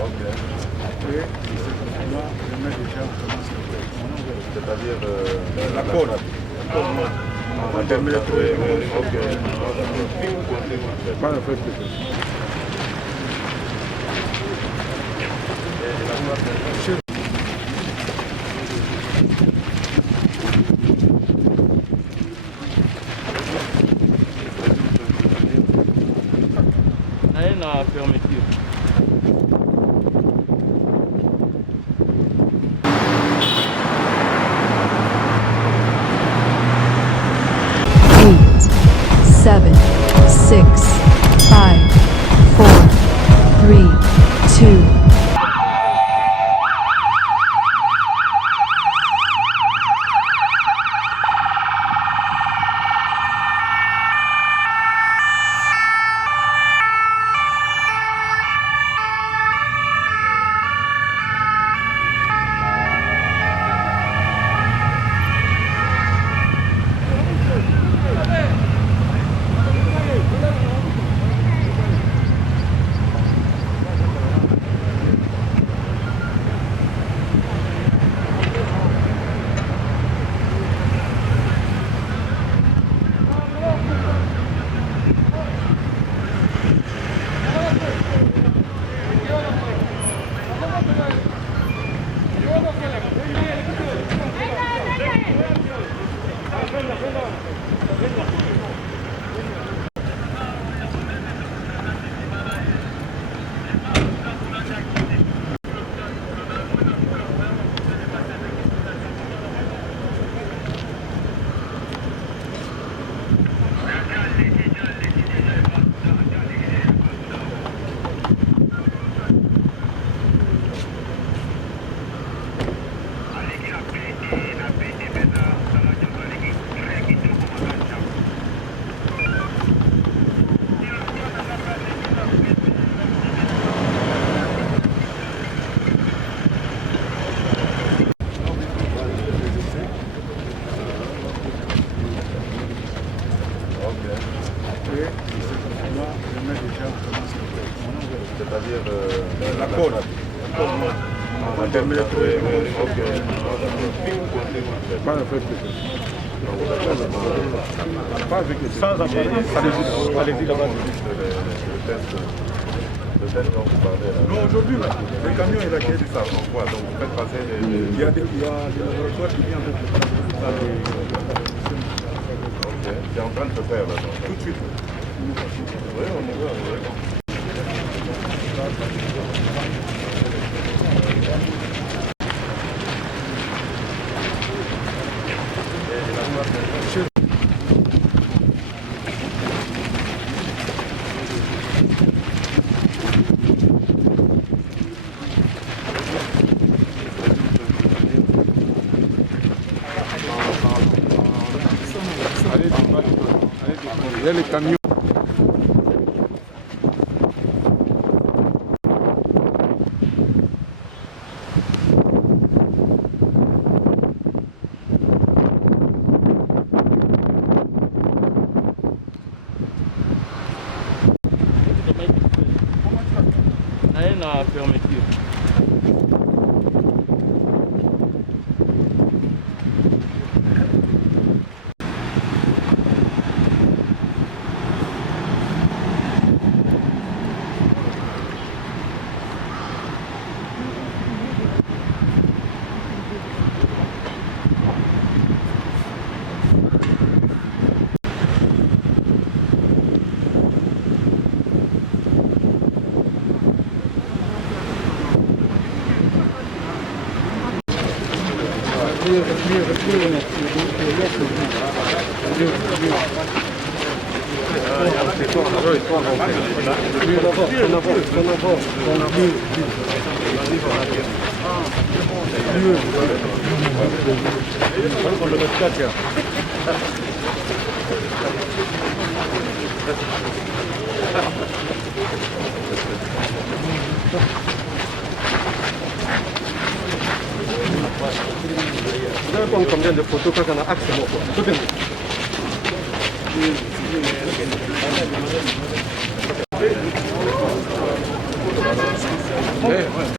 Ok. Et là, je mets déjà comment ça s'appelle. C'est-à-dire La corde. On termine le truc. Ok. Pas le fait. Na fermeture. Eight, 7, 6, 5, 4, 3, 2. Et là, je mets déjà comment ça s'appelle. C'est-à-dire La corde. On termine le truc. Ok. Pas le fait. Pas avec les sans appareil. Allez-y là-bas. Le test dont vous parlez là. Non, aujourd'hui, le camion est là qui est Ça en quoi? Donc vous faites passer les... Il y a des laboratoires qui viennent avec ça. Ok. C'est en train de se faire là. Donc. Tout de suite. Oui, on y va. Il y a les camions. Na fermeture. Vous allez prendre combien de photos quand on a accès à moi? Tout Ouais, ouais.